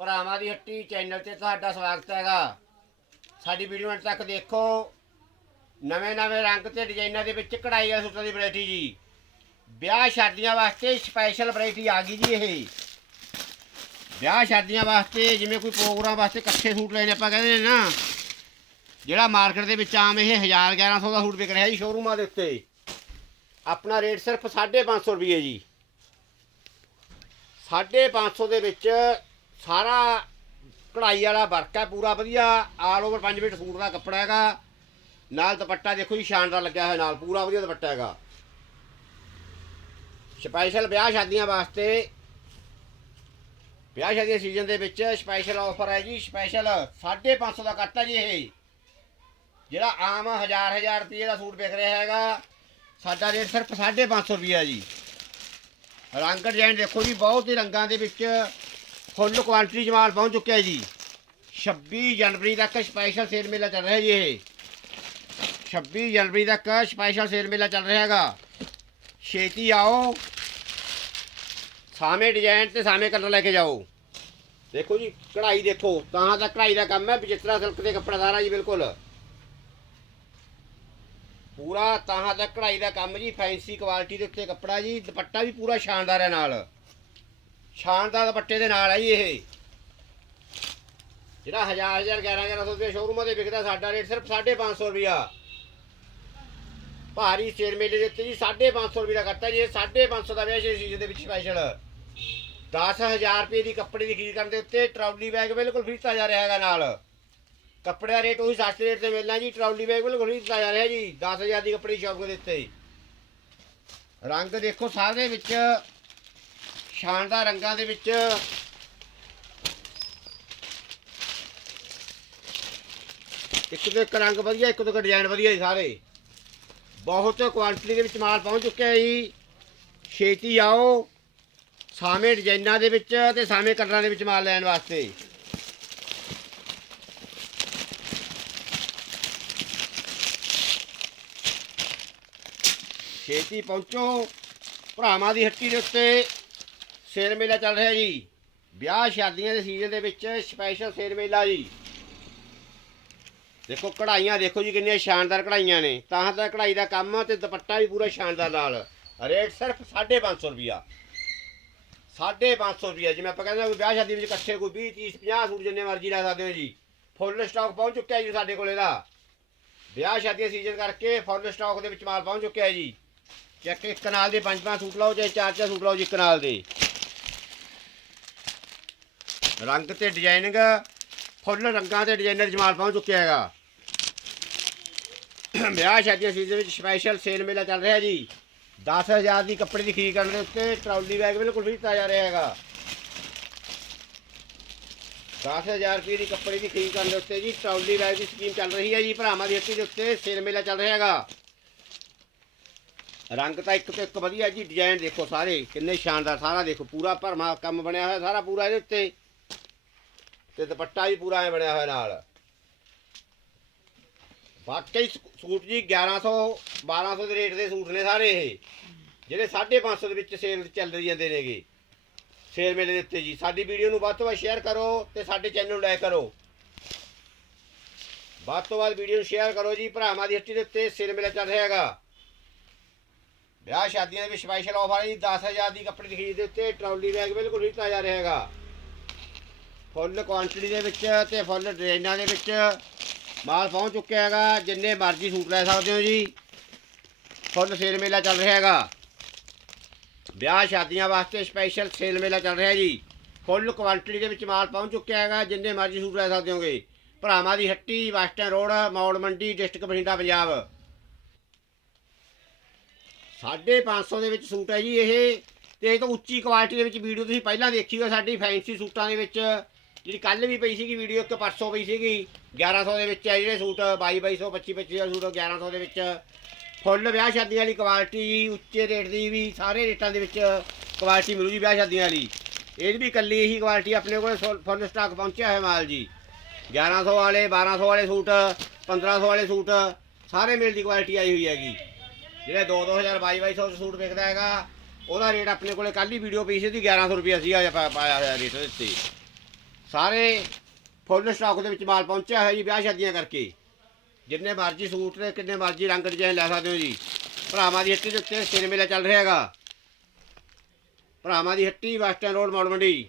ਭਰਾਵਾਂ ਦੀ ਹੱਟੀ ਚੈਨਲ ਤੇ ਤੁਹਾਡਾ ਸਵਾਗਤ ਹੈਗਾ। ਸਾਡੀ ਵੀਡੀਓ ਅੰਤ ਤੱਕ ਦੇਖੋ। ਨਵੇਂ ਨਵੇਂ ਰੰਗ ਤੇ ਡਿਜ਼ਾਈਨਾਂ ਦੇ ਵਿੱਚ ਕਢਾਈ ਵਾਲੇ ਸੂਟਾਂ ਦੀ ਵੈਰਾਈਟੀ ਜੀ। ਵਿਆਹ ਸ਼ਾਦੀਆਂ ਵਾਸਤੇ ਸਪੈਸ਼ਲ ਵੈਰਾਈਟੀ ਆ ਗਈ ਜੀ ਇਹ। ਵਿਆਹ ਸ਼ਾਦੀਆਂ ਵਾਸਤੇ ਜਿਵੇਂ ਕੋਈ ਪ੍ਰੋਗਰਾਮ ਵਾਸਤੇ ਇਕੱਠੇ ਸੂਟ ਲੈਣੇ ਆਪਾਂ ਕਹਿੰਦੇ ਨੇ ਨਾ। ਜਿਹੜਾ ਮਾਰਕੀਟ ਦੇ ਵਿੱਚ ਆਮ ਇਹ 1000 1100 ਦਾ ਸੂਟ ਵਿਕ ਰਿਹਾ ਜੀ ਸ਼ੋਰੂਮਾਂ ਦੇ ਉੱਤੇ। ਆਪਣਾ ਰੇਟ ਸਿਰਫ 550 ਰੁਪਏ ਜੀ। 550 ਦੇ ਵਿੱਚ ਸਾਰਾ ਕਢਾਈ ਵਾਲਾ ਵਰਕ ਹੈ ਪੂਰਾ ਵਧੀਆ ਆਲ ਓਵਰ 5 ਮੀਟਰ ਸੂਟ ਦਾ ਕੱਪੜਾ ਹੈਗਾ। ਨਾਲ ਦੁਪੱਟਾ ਦੇਖੋ ਜੀ, ਸ਼ਾਨਦਾਰ ਲੱਗਿਆ ਹੋਇਆ ਨਾਲ, ਪੂਰਾ ਵਧੀਆ ਦੁਪੱਟਾ ਹੈਗਾ। ਸਪੈਸ਼ਲ ਵਿਆਹ ਸ਼ਾਦੀਆਂ ਵਾਸਤੇ, ਵਿਆਹ ਸ਼ਾਦੀਆਂ ਸੀਜ਼ਨ ਦੇ ਵਿੱਚ ਸਪੈਸ਼ਲ ਆਫਰ ਹੈ ਜੀ ਸਪੈਸ਼ਲ 550 ਦਾ ਕੱਟ ਹੈ ਜੀ ਇਹ। ਜਿਹੜਾ ਆਮ 1000 1000 ਰੁਪਏ ਦਾ ਸੂਟ ਵਿਕ ਰਿਹਾ ਹੈਗਾ, ਸਾਡਾ ਰੇਟ ਸਿਰਫ 550 ਰੁਪਏ ਜੀ। ਰੰਗ ਡਿਜ਼ਾਈਨ ਦੇਖੋ ਜੀ, ਬਹੁਤ ਹੀ ਰੰਗਾਂ ਦੇ ਵਿੱਚ ਫੁੱਲ ਕੁਆਲਿਟੀ 'ਚ ਪਹੁੰਚ ਚੁੱਕਿਆ ਜੀ। 26 ਜਨਵਰੀ ਤੱਕ ਸਪੈਸ਼ਲ ਸੇਲ ਮੇਲਾ ਚੱਲ ਰਿਹਾ ਜੀ ਇਹ। 26 ਜਨਵਰੀ ਤੱਕ ਸਪੈਸ਼ਲ ਸੇਲ ਮੇਲਾ ਚੱਲ ਰਿਹਾ ਹੈਗਾ। ਛੇਤੀ ਆਓ। ਸਾਵੇਂ ਡਿਜ਼ਾਈਨ ਤੇ ਸਾਵੇਂ ਕਲਰ ਲੈ ਕੇ ਜਾਓ। ਦੇਖੋ ਜੀ, ਕਢਾਈ ਦੇਖੋ। ਤਾਂ ਦਾ ਕਢਾਈ ਦਾ ਕੰਮ ਹੈ, ਵਿਚਿਤਰਾ ਸਿਲਕ ਦੇ ਕੱਪੜਾ ਸਾਰਾ ਜੀ, ਬਿਲਕੁਲ। ਪੂਰਾ ਤਾਂ ਦਾ ਕਢਾਈ ਦਾ ਕੰਮ ਜੀ ਫੈਂਸੀ ਕੁਆਲਿਟੀ ਦੇ ਉੱਤੇ ਕੱਪੜਾ ਜੀ, ਦੁਪੱਟਾ ਵੀ ਪੂਰਾ ਸ਼ਾਨਦਾਰ ਹੈ ਨਾਲ। ਸ਼ਾਨਦਾਰ ਦੁਪੱਟੇ ਦੇ ਨਾਲ ਹੈ ਜੀ ਇਹ। ਜਿਹੜਾ 1000 1000 11 1100 ਰੁਪਏ ਸ਼ੋਰੂਮਾਂ ਦੇ ਵਿਕਦਾ ਸਾਡਾ ਰੇਟ ਸਿਰਫ 550 ਰੁਪਿਆ ਭਾਰੀ ਸੇਲ ਮੇਲੇ ਦੇ ਉੱਤੇ ਜੀ 550 ਰੁਪਏ ਦਾ ਕਰਤਾ ਜੀ, ਇਹ 550 ਦਾ ਵਿਆਹ ਸੀਜ਼ਨ ਦੇ ਵਿੱਚ ਸਪੈਸ਼ਲ 10000 ਰੁਪਏ ਦੀ ਕੱਪੜੇ ਦੀ ਖਰੀਦ ਕਰਨ ਦੇ ਉੱਤੇ ਟਰਾਲੀ ਬੈਗ ਬਿਲਕੁਲ ਫ੍ਰੀ ਦਿੱਤਾ ਜਾ ਰਿਹਾ ਹੈਗਾ ਨਾਲ। ਕੱਪੜੇ ਦਾ ਰੇਟ ਉਹੀ ਸਸਤੇ ਰੇਟ ਤੇ ਮਿਲਣਾ ਜੀ ਟਰਾਲੀ ਬੈਗ ਬਿਲਕੁਲ ਫ੍ਰੀ ਦਿੱਤਾ ਜਾ ਰਿਹਾ ਜੀ 10000 ਦੀ ਕੱਪੜੇ ਦੀ ਸ਼ਾਪਿੰਗ ਦੇ ਉੱਤੇ। ਰੰਗ ਦੇਖੋ ਸਾਰੇ ਵਿੱਚ ਸ਼ਾਨਦਾਰ ਰੰਗਾਂ ਦੇ ਵਿੱਚ। ਇੱਕ ਤੋਂ ਇੱਕ ਰੰਗ ਵਧੀਆ, ਇੱਕ ਤੋਂ ਇੱਕ ਡਿਜ਼ਾਈਨ ਵਧੀਆ ਜੀ ਸਾਰੇ। ਬਹੁਤ ਕੁਆਲਿਟੀ ਦੇ ਵਿੱਚ ਮਾਲ ਪਹੁੰਚ ਚੁੱਕਿਆ ਜੀ। ਛੇਤੀ ਆਓ। ਸਾਵੇਂ ਡਿਜ਼ਾਈਨਾਂ ਦੇ ਵਿੱਚ ਤੇ ਸਾਵੇਂ ਕਲਰਾਂ ਦੇ ਵਿੱਚ ਮਾਲ ਲੈਣ ਵਾਸਤੇ। ਛੇਤੀ ਪਹੁੰਚੋ। ਭਰਾਵਾਂ ਦੀ ਹੱਟੀ ਦੇ ਉੱਤੇ। ਸੇਲ ਮੇਲਾ ਚੱਲ ਰਿਹਾ ਜੀ। ਵਿਆਹ ਸ਼ਾਦੀਆਂ ਦੇ ਸੀਜ਼ਨ ਦੇ ਵਿੱਚ ਸਪੈਸ਼ਲ ਸੇਲ ਮੇਲਾ ਜੀ। ਦੇਖੋ ਕਢਾਈਆਂ, ਦੇਖੋ ਜੀ ਕਿੰਨੀਆਂ ਸ਼ਾਨਦਾਰ ਕਢਾਈਆਂ ਨੇ। ਤਾਂ ਦਾ ਕਢਾਈ ਦਾ ਕੰਮ ਤੇ ਦੁਪੱਟਾ ਵੀ ਪੂਰਾ ਸ਼ਾਨਦਾਰ ਨਾਲ। ਰੇਟ ਸਿਰਫ 550 ਰੁਪਿਆ 550 ਰੁਪਿਆ ਜਿਵੇਂ ਆਪਾਂ ਕਹਿੰਦੇ ਹਾਂ ਵਿਆਹ ਸ਼ਾਦੀ ਵਿੱਚ ਇਕੱਠੇ ਕੋਈ 20 30 50 ਸੂਟ ਜਿੰਨੇ ਮਰਜ਼ੀ ਲੈ ਸਕਦੇ ਹੋ ਜੀ। ਫੁੱਲ ਸਟਾਕ ਪਹੁੰਚ ਚੁੱਕਿਆ ਜੀ ਸਾਡੇ ਕੋਲ ਇਹਦਾ ਵਿਆਹ ਸ਼ਾਦੀ ਸੀਜ਼ਨ ਕਰਕੇ ਫੁੱਲ ਸਟਾਕ ਦੇ ਵਿੱਚ ਮਾਲ ਪਹੁੰਚ ਚੁੱਕਿਆ ਜੀ। ਚੱਕ ਇੱਕ ਕਨਾਲ ਦੇ ਪੰਜ ਪੰਜ ਸੂਟ ਲਓ, ਚਾਹੇ ਚਾਰ ਚਾਰ ਸੂਟ ਲਓ ਜੀ ਕਨਾਲ ਦੇ। ਰੰਗ ਤੇ ਡਿਜ਼ਾਈਨਿੰਗ ਫੁੱਲ ਰੰਗਾਂ ਤੇ ਡਿਜ਼ਾਈਨਰ ਜਮਾਲ ਪਹੁੰਚ ਚੁੱਕਿਆ ਹੈਗਾ। ਵਿਆਹ ਸ਼ਾਦੀਆਂ ਸੀਜ਼ਨ ਵਿੱਚ ਸਪੈਸ਼ਲ ਸੇਲ ਮੇਲਾ ਚੱਲ ਰਿਹਾ ਜੀ। 10000 ਦੀ ਕੱਪੜੇ ਦੀ ਖਰੀਦ ਕਰਨ ਦੇ ਉੱਤੇ ਟਰਾਲੀ ਬੈਗ ਬਿਲਕੁਲ ਫ੍ਰੀ ਦਿੱਤਾ ਜਾ ਰਿਹਾ ਹੈਗਾ। 10000 ਰੁਪਏ ਦੀ ਕੱਪੜੇ ਦੀ ਖਰੀਦ ਕਰਨ ਦੇ ਉੱਤੇ ਜੀ ਟਰਾਲੀ ਬੈਗ ਦੀ ਸਕੀਮ ਚੱਲ ਰਹੀ ਹੈ ਜੀ, ਭਰਾਵਾਂ ਦੀ ਹੱਟੀ ਦੇ ਉੱਤੇ ਸੇਲ ਮੇਲਾ ਚੱਲ ਰਿਹਾ ਹੈਗਾ। ਰੰਗ ਤਾਂ ਇੱਕ ਤੋਂ ਇੱਕ ਵਧੀਆ ਜੀ ਡਿਜ਼ਾਈਨ ਦੇਖੋ ਸਾਰੇ, ਕਿੰਨੇ ਸ਼ਾਨਦਾਰ ਸਾਰਾ ਦੇਖੋ, ਪੂਰਾ ਭਰਮਾ ਕੰਮ ਬਣਿਆ ਹੋਇਆ ਸਾਰਾ ਪੂਰਾ ਇਹਦੇ ਉੱਤੇ। ਤੇ ਦੁਪੱਟਾ ਵੀ ਪੂਰਾ ਐ ਬਣਿਆ ਹੋਇਆ ਨਾਲ। ਵਾਕਈ ਸੂਟ ਜੀ 1100 1200 ਦੇ ਰੇਟ ਦੇ ਸੂਟ ਨੇ ਸਾਰੇ ਇਹ। ਜਿਹੜੇ 550 ਦੇ ਵਿੱਚ ਸੇਲ ਚੱਲ ਰਹੀ ਜਾਂਦੇ ਨੇਗੇ। ਸੇਲ ਮੇਲੇ ਦੇ ਉੱਤੇ ਜੀ। ਸਾਡੀ ਵੀਡੀਓ ਨੂੰ ਵੱਧ ਤੋਂ ਵੱਧ ਸ਼ੇਅਰ ਕਰੋ ਤੇ ਸਾਡੇ ਚੈਨਲ ਨੂੰ ਲਾਈਕ ਕਰੋ। ਵੱਧ ਤੋਂ ਵੱਧ ਵੀਡੀਓ ਨੂੰ ਸ਼ੇਅਰ ਕਰੋ ਜੀ। ਭਰਾਵਾਂ ਦੀ ਹੱਟੀ ਦੇ ਉੱਤੇ ਸੇਲ ਮੇਲਾ ਚੱਲ ਰਿਹਾ ਹੈਗਾ। ਵਿਆਹ ਸ਼ਾਦੀਆਂ ਦੇ ਵਿੱਚ ਸਪੈਸ਼ਲ ਆਫਰ ਹੈ ਜੀ। 10000 ਦੀ ਕੱਪੜੇ ਦੀ ਖਰੀਦ ਦੇ ਉੱਤੇ ਟਰਾਲੀ ਬੈਗ ਬਿਲਕੁਲ ਦਿੱਤਾ ਜਾ ਰਿਹਾ ਹੈਗਾ। ਫੁੱਲ ਕੁਆਂਟੀਟੀ ਦੇ ਵਿੱਚ ਤੇ ਫੁੱਲ ਡਿਜ਼ਾਈਨਾਂ ਦੇ ਵਿੱਚ। ਮਾਲ ਪਹੁੰਚ ਚੁੱਕਿਆ ਹੈਗਾ, ਜਿੰਨੇ ਮਰਜ਼ੀ ਸੂਟ ਲੈ ਸਕਦੇ ਹੋ ਜੀ। ਫੁੱਲ ਸੇਲ ਮੇਲਾ ਚੱਲ ਰਿਹਾ ਹੈਗਾ। ਵਿਆਹ ਸ਼ਾਦੀਆਂ ਵਾਸਤੇ ਸਪੈਸ਼ਲ ਸੇਲ ਮੇਲਾ ਚੱਲ ਰਿਹਾ ਜੀ। ਫੁੱਲ ਕੁਆਂਟੀਟੀ ਦੇ ਵਿੱਚ ਮਾਲ ਪਹੁੰਚ ਚੁੱਕਿਆ ਹੈਗਾ, ਜਿੰਨੇ ਮਰਜ਼ੀ ਸੂਟ ਲੈ ਸਕਦੇ ਹੋਗੇ। ਭਰਾਵਾਂ ਦੀ ਹੱਟੀ western road Maur Mandi district Bathinda, Punjab. 550 ਦੇ ਵਿੱਚ ਸੂਟ ਹੈ ਜੀ ਇਹ। ਤੇ ਇਹ ਤੋਂ ਉੱਚੀ ਕੁਆਲਿਟੀ ਦੇ ਵਿੱਚ ਵੀਡੀਓ ਤੁਸੀਂ ਪਹਿਲਾਂ ਦੇਖੀ ਹੋ ਸਾਡੀ, ਫੈਂਸੀ ਸੂਟਾਂ ਦੇ ਵਿੱਚ। ਜਿਹੜੀ ਕੱਲ ਵੀ ਪਈ ਸੀਗੀ ਵੀਡੀਓ, ਇੱਕ ਪਰਸੋਂ ਪਈ ਸੀਗੀ 1100 ਦੇ ਵਿੱਚ ਹੈ ਜਿਹੜੇ ਸੂਟ 2200 25 25 ਦਾ ਸੂਟ 1100 ਦੇ ਵਿੱਚ। ਫੁੱਲ ਵਿਆਹ ਸ਼ਾਦੀਆਂ ਵਾਲੀ ਕੁਆਲਿਟੀ ਉੱਚੇ ਰੇਟ ਦੀ ਵੀ, ਸਾਰੇ ਰੇਟਾਂ ਦੇ ਵਿੱਚ ਕੁਆਲਿਟੀ ਮਿਲੂ ਜੀ ਵਿਆਹ ਸ਼ਾਦੀਆਂ ਵਾਲੀ। ਇਹ ਵੀ ਇਕੱਲੀ ਇਹੀ ਕੁਆਲਿਟੀ ਆਪਣੇ ਕੋਲ ਫੁੱਲ- ਫੁੱਲ ਸਟਾਕ ਪਹੁੰਚਿਆ ਹੋਇਆ ਮਾਲ ਜੀ। 1100 ਵਾਲੇ 1200 ਵਾਲੇ ਸੂਟ 1500 ਵਾਲੇ ਸੂਟ, ਸਾਰੇ ਮੇਲ ਦੀ ਕੁਆਲਿਟੀ ਆਈ ਹੋਈ ਹੈਗੀ। ਜਿਹੜੇ 2 2000 2200 ਚ ਸੂਟ ਵਿਕਦਾ ਹੈਗਾ, ਉਹਦਾ ਰੇਟ ਆਪਣੇ ਕੋਲੇ ਕੱਲ ਹੀ ਵੀਡੀਓ ਪਈ ਸੀ ਉਹਦੀ 1100 ਰੁਪਏ ਸੀਗਾ ਪਾਇਆ ਹੋਇਆ ਰੇਟ ਦੇ ਸਾਰੇ ਫੁੱਲ ਸਟਾਕ ਦੇ ਵਿੱਚ ਮਾਲ ਪਹੁੰਚਿਆ ਹੈ ਜੀ, ਵਿਆਹ ਸ਼ਾਦੀਆਂ ਕਰਕੇ। ਜਿੰਨੇ ਮਰਜ਼ੀ ਸੂਟ ਨੇ, ਕਿੰਨੇ ਮਰਜ਼ੀ ਰੰਗ ਡਿਜ਼ਾਈਨ ਲੈ ਸਕਦੇ ਹੋ ਜੀ। ਭਰਾਵਾਂ ਦੀ ਹੱਟੀ ਦੇ ਉੱਤੇ ਸਿਰ ਮੇਲਾ ਚੱਲ ਰਿਹਾ ਹੈਗਾ। ਭਰਾਵਾਂ ਦੀ ਹੱਟੀ bus stand road Maur Mandi